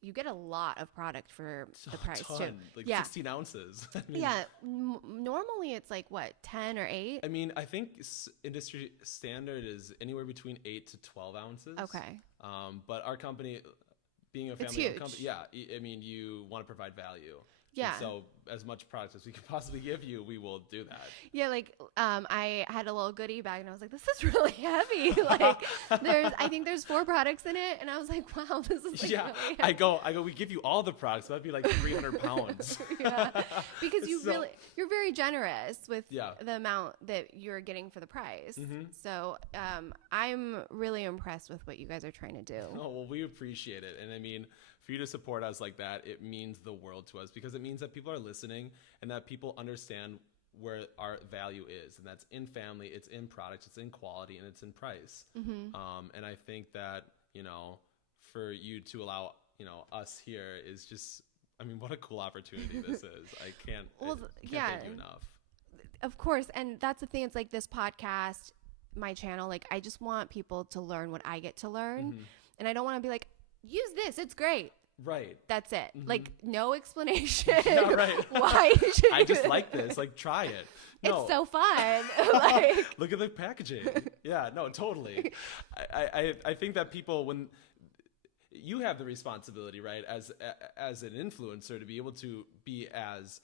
you get a lot of product for the price too. Like 16 ounces. I mean, normally it's like what, 10 or 8? I mean, I think industry standard is anywhere between 8 to 12 ounces. Okay. But our company, being a family-owned company, I mean, you want to provide value. Yeah. And so as much product as we can possibly give you, we will do that. Yeah, like I had a little goodie bag and I was like, this is really heavy. Like I think there's 4 products in it, and I was like, wow, this is like really heavy. I go, we give you all the products, so that'd be like 300 pounds. Because you're very generous with the amount that you're getting for the price. So I'm really impressed with what you guys are trying to do. Oh, well, we appreciate it. And I mean, for you to support us like that, it means the world to us, because it means that people are listening and that people understand where our value is. And that's in family, it's in products, it's in quality, and it's in price. And I think that, for you to allow, us here is just, I mean, what a cool opportunity this is. I can't thank you enough. Of course. And that's the thing. It's like this podcast, my channel, like I just want people to learn what I get to learn. And I don't want to be like, use this, it's great. Right. That's it. Like no explanation. Yeah, right. Why you should I just like this. Like try it. No. It's so fun. Like look at the packaging. Yeah, no, totally. I think that people, when you have the responsibility, right, as an influencer, to be able to be as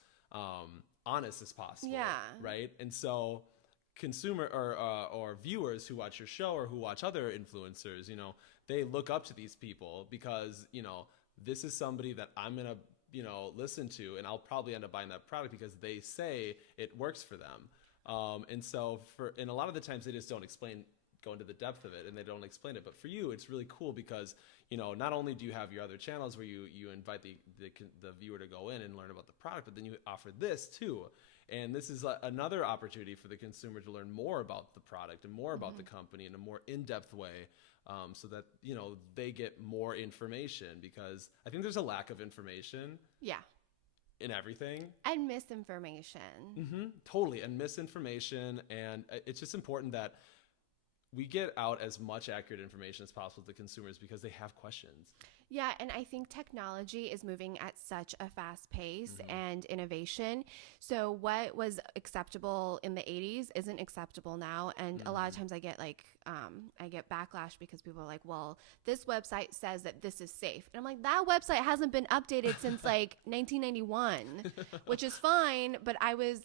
honest as possible. Yeah. Right. And so consumer or viewers who watch your show or who watch other influencers, they look up to these people because, this is somebody that I'm going to, listen to, and I'll probably end up buying that product because they say it works for them. And so and a lot of the times they just don't go into the depth of it, and they don't explain it. But for you, it's really cool because, not only do you have your other channels where you invite the viewer to go in and learn about the product, but then you offer this too. And this is another opportunity for the consumer to learn more about the product and more about the company in a more in-depth way, so that, they get more information, because I think there's a lack of information. Yeah. In everything. And misinformation. Totally. And misinformation. And it's just important that we get out as much accurate information as possible to consumers, because they have questions. Yeah, and I think technology is moving at such a fast pace and innovation. So what was acceptable in the 80s isn't acceptable now. And a lot of times I get backlash because people are like, well, this website says that this is safe. And I'm like, that website hasn't been updated since like 1991, which is fine. But I was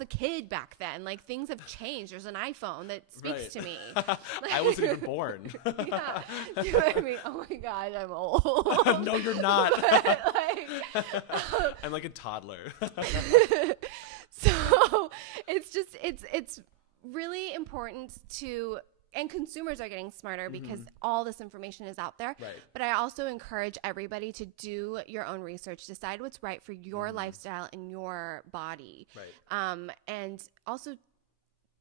a kid back then. Like, things have changed. There's an iPhone that speaks to me. I wasn't even born. Yeah. Do you know what I mean? Oh my God, I'm old. No, you're not. I'm like a toddler. So it's really important to, and consumers are getting smarter because all this information is out there. Right. But I also encourage everybody to do your own research, decide what's right for your lifestyle and your body. Right. And also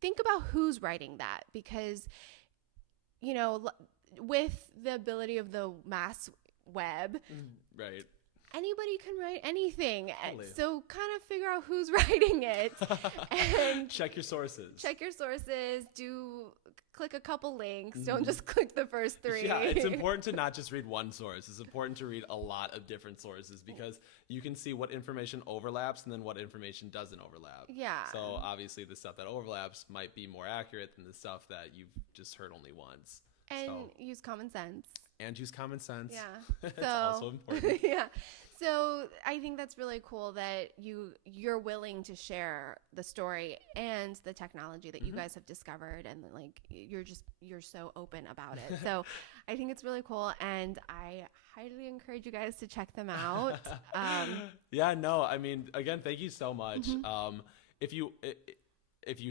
think about who's writing that, because, with the ability of the mass web, right, anybody can write anything. Totally. So kind of figure out who's writing it and check your sources. Click a couple links. Don't just click the first 3. Yeah, it's important to not just read one source. It's important to read a lot of different sources, because you can see what information overlaps and then what information doesn't overlap. Yeah. So obviously the stuff that overlaps might be more accurate than the stuff that you've just heard only once. And use common sense. Yeah. It's also important. Yeah. So I think that's really cool that you're willing to share the story and the technology that you guys have discovered, and like you're so open about it. So I think it's really cool, and I highly encourage you guys to check them out. Yeah, no, I mean, again, thank you so much. If you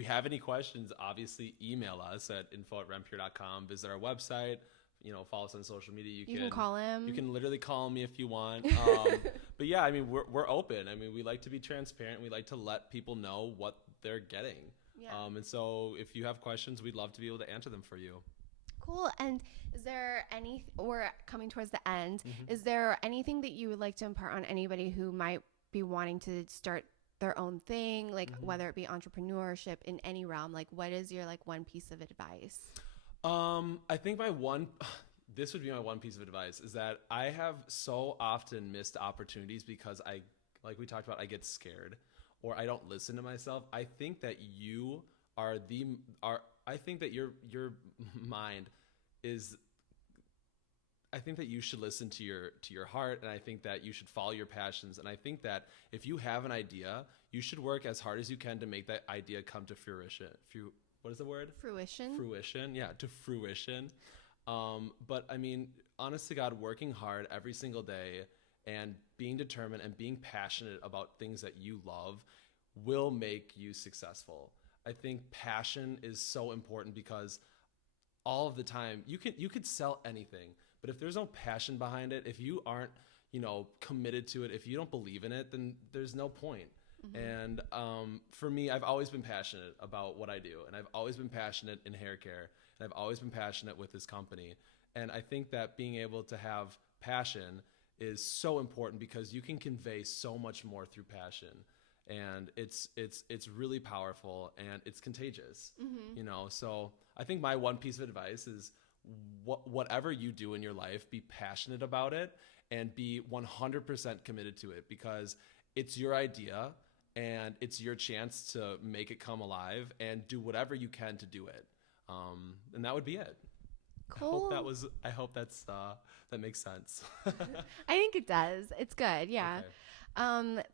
have any questions, obviously email us at info@renpure.com. Visit our website. Follow us on social media. You can call him. You can literally call me if you want. But yeah, I mean, we're open. I mean, we like to be transparent. We like to let people know what they're getting. Yeah. And so if you have questions, we'd love to be able to answer them for you. Cool. And is there we're coming towards the end. Is there anything that you would like to impart on anybody who might be wanting to start their own thing, like whether it be entrepreneurship in any realm? Like, what is your one piece of advice? I think this would be my one piece of advice, is that I have so often missed opportunities because like we talked about, I get scared or I don't listen to myself. I think that I think that your mind is, I think that you should listen to your heart, and I think that you should follow your passions. And I think that if you have an idea, you should work as hard as you can to make that idea come to fruition. What is the word? Fruition. Fruition. Yeah, to fruition. But I mean, honest to God, working hard every single day and being determined and being passionate about things that you love will make you successful. I think passion is so important because all of the time you could sell anything, but if there's no passion behind it, if you aren't, committed to it, if you don't believe in it, then there's no point. And for me, I've always been passionate about what I do, and I've always been passionate in hair care, and I've always been passionate with this company. And I think that being able to have passion is so important because you can convey so much more through passion. And it's really powerful and it's contagious, So I think my one piece of advice is whatever you do in your life, be passionate about it and be 100% committed to it, because it's your idea and it's your chance to make it come alive, and do whatever you can to do it. And that would be it. Cool. I hope that makes sense. I think it does. It's good. Yeah. Okay.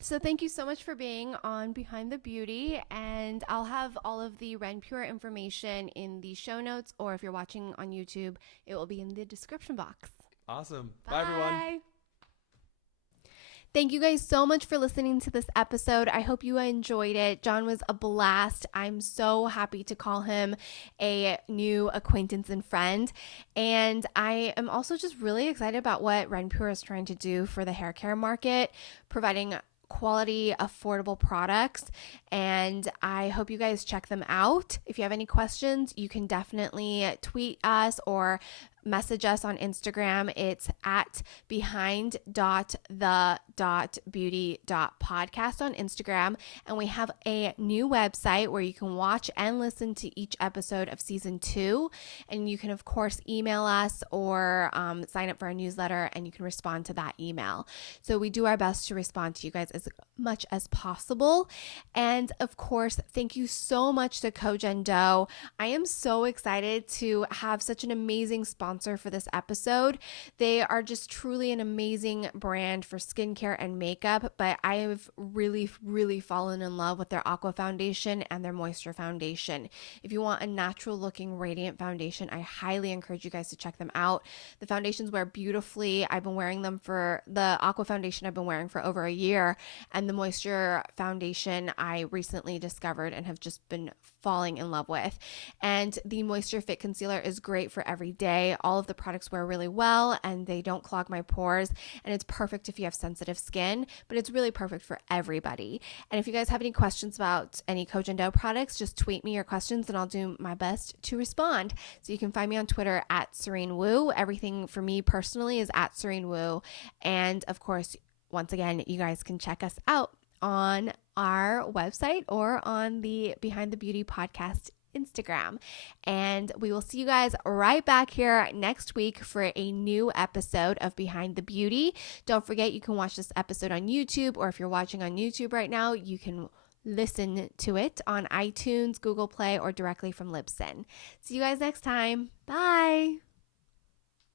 So thank you so much for being on Behind the Beauty, and I'll have all of the Renpure information in the show notes, or if you're watching on YouTube, it will be in the description box. Awesome. Bye everyone. Thank you guys so much for listening to this episode. I hope you enjoyed it. John was a blast. I'm so happy to call him a new acquaintance and friend. And I am also just really excited about what Renpure is trying to do for the hair care market, providing quality, affordable products. And I hope you guys check them out. If you have any questions, you can definitely tweet us or message us on Instagram. It's at behind.the.beauty.podcast on Instagram. And we have a new website where you can watch and listen to each episode of season 2. And you can, of course, email us or sign up for our newsletter, and you can respond to that email. So we do our best to respond to you guys as much as possible. And of course, thank you so much to Cogen Dough. I am so excited to have such an amazing sponsor for this episode. They are just truly an amazing brand for skincare and makeup, but I have really, really fallen in love with their Aqua Foundation and their Moisture Foundation. If you want a natural looking radiant foundation, I highly encourage you guys to check them out. The foundations wear beautifully. I've been wearing them for the Aqua Foundation I've been wearing for over a year, and the Moisture Foundation I recently discovered and have just been falling in love with. And the Moisture Fit Concealer is great for every day. All of the products wear really well and they don't clog my pores, and it's perfect if you have sensitive skin, but it's really perfect for everybody. And if you guys have any questions about any Cogen Dough products, just tweet me your questions and I'll do my best to respond. So you can find me on Twitter at Serein Woo. Everything for me personally is at Serein Woo. And of course, once again, you guys can check us out on our website or on the Behind the Beauty podcast Instagram. And we will see you guys right back here next week for a new episode of Behind the Beauty. Don't forget, you can watch this episode on YouTube, or if you're watching on YouTube right now, you can listen to it on iTunes, Google Play, or directly from Libsyn. See you guys next time. Bye.